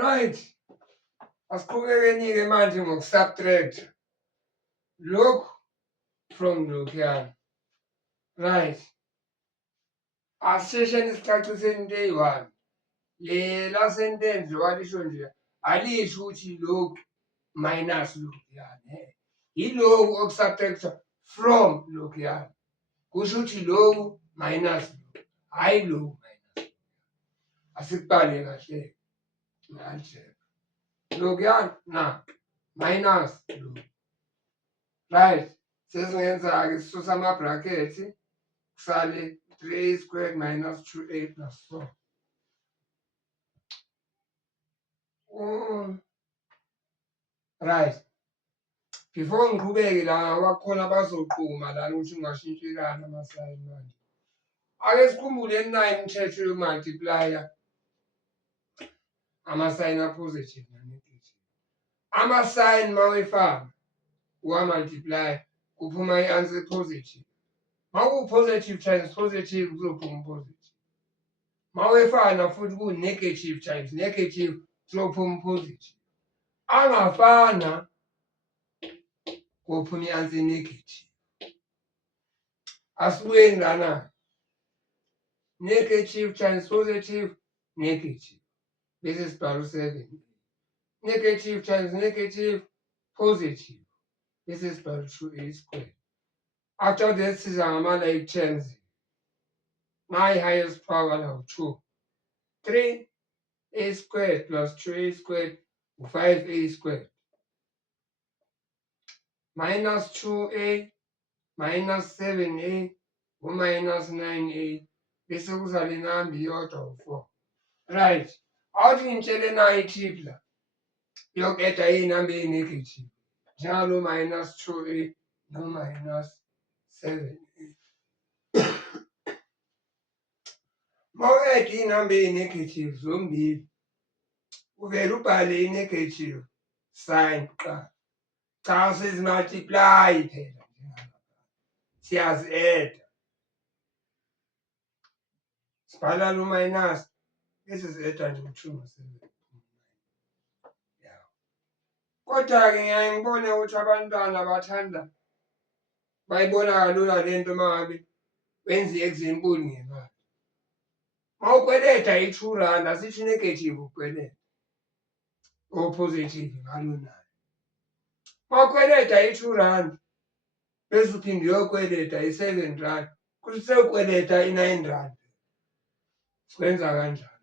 Right, asiqhubekeni-ke manje ngoku-subtract lokhu from lokhuyana. Right, asishesheni sicaciseni into eyi-one. La sentence walisho nje alisho ukuthi lokhu minus lokhuyana. Yilokhu oku-subtract-a from lokhuyana. Kusho ukuthi lokhu minus lokhu, hhayi lokhu minus. Asikubale kahle ngalishela. Lokhuyana na minus lokhu. Right, sesingenza-ke sisusa ama-bracket kusale 3a squared minus 2a plus 4. Right, before ngiqhubeke la wakhona bazoqhuma lana ukuthi ungashintshekani amasayini manje. Ake sikhumbuleni nayo imithetho yo-multiplier amasayini a-positive na-negative. Amasayini mawefaka uwa-multiply kuphuma i-answer positive. Maku-positive times positive kuzophuma positive. Mawefana futhi ku-negative times negative kuzophuma positive. Angafana kophuma i-answer negative. Asibuyeni lana. Negative times positive, negative. Bese sibhala u-7. Negative times negative, positive. Bese sibhala 2a squared. After that siza ngama-like terms. My highest power now 2. 3a squared plus 2a squared 5a squared. Minus 2a minus 7a minus 9a. Bese kuzale inamba iyodwa u-4. Right, awuthi ngitshele nayo i-tip la yoku-add-a iy'namba eyi-negative njalo minus 2a no minus 7a. Mawu-add iy'namba eyi-negative zombili uvele ubhale i-negative sign kuqala. Cha sezi-multiply phela siyazi-add-a. Sibhala lo minus bese si-add-a nje u-2 no-7. Kodwa-ke ngiyaye ngibone ukuthi abantwana bathanda bayibona kalula lento mangabe wenza i-example ngemali. Mawukweleta i-2 rand asithi negative ukweleta or positive ngalo nayo. Mawukweleta i-2 rand bese uphinde uyokweleta i-7 rand kusho sewukweleta i-9 rand. Sikwenza kanjani?